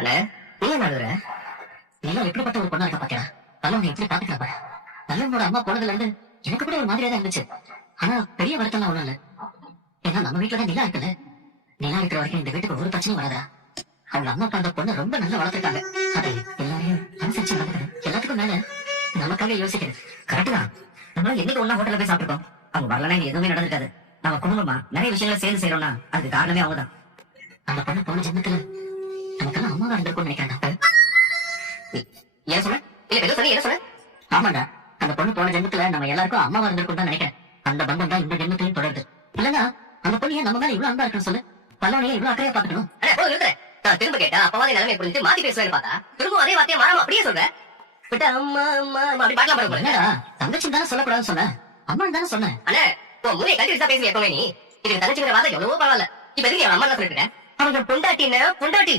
அண்ணே நீ என்ன அழுகுற? நீங்க எப்படிப்பட்ட ஒரு பொண்ணா இருக்க பாத்தியா? நல்லவங்க எப்படி பாத்துக்கிறப்ப நல்லவனோட அம்மா போனதுல இருந்து எனக்கு கூட ஒரு மாதிரியா தான் இருந்துச்சு. ஆனா பெரிய வருத்தம்லாம் ஒண்ணும் இல்ல. ஏன்னா நம்ம வீட்டுல தான் நிலா இருக்குல்ல. நிலா இருக்கிற வரைக்கும் இந்த வீட்டுக்கு ஒரு பிரச்சனையும் வராதா? அவங்க அம்மா அப்பா அந்த பொண்ணை ரொம்ப நல்லா வளர்த்துருக்காங்க. அது எல்லாரையும் அனுசரிச்சு நடக்குது. எல்லாத்துக்கும் மேல நமக்காக யோசிக்கிறது. கரெக்ட் தான். நம்மளால என்னைக்கு ஒண்ணா ஹோட்டல்ல போய் சாப்பிட்டுருக்கோம். அவங்க வரலன்னா இங்க எதுவுமே நடந்திருக்காது. நம்ம குடும்பமா நிறைய விஷயங்களை சேர்ந்து செய்யறோம்னா அதுக்கு காரணமே அவங்கதான். அந்த பொண்ணு போன ஜென்மத்துல நமக்கெல்லாம் அம்மாவா இருந்திருக்கும்னு நினைக்கிறேன். ஏன் சொன்ன? இல்ல ஏதோ சொன்ன, என்ன சொன்ன? ஆமாண்டா, அந்த பொண்ணு போன ஜென்மத்துல நம்ம எல்லாருக்கும் அம்மாவா இருந்திருக்கும் தான் நினைக்கிறேன். அந்த பந்தம் தான் இந்த ஜென்மத்திலையும் தொடருது. இல்லன்னா அந்த பொண்ணு ஏன் நம்ம மேல இவ்வளவு அன்பா இருக்குன்னு சொல்லு. பல்லவனையே இவ்வளவு அக்கறையா பாத்துக்கணும். நான் திரும்ப கேட்டா அப்பவாதே நிலைமை புரிஞ்சு மாத்தி பேசுவேன்னு பார்த்தா திரும்ப அதே வார்த்தையை மாறாம அப்படியே சொல்றேன். அம்மா அம்மா அப்படி பாக்கலாம் போறேன். தங்கச்சி தானே சொல்லக்கூடாதுன்னு சொன்ன. அம்மான்னு தானே சொன்னேன். அண்ணே உன் முறையை கல்வி தான் பேசுங்க எப்பவுமே. நீ இதுக்கு தங்கச்சிங்கிற வாதம் எவ்வளவோ பரவாயில்ல. இப்ப எதுக்கு என் அம்மா தான் சொல்லிருக்கேன். அவங்க பொண்டாட்டின்னு பொண்டாட்டி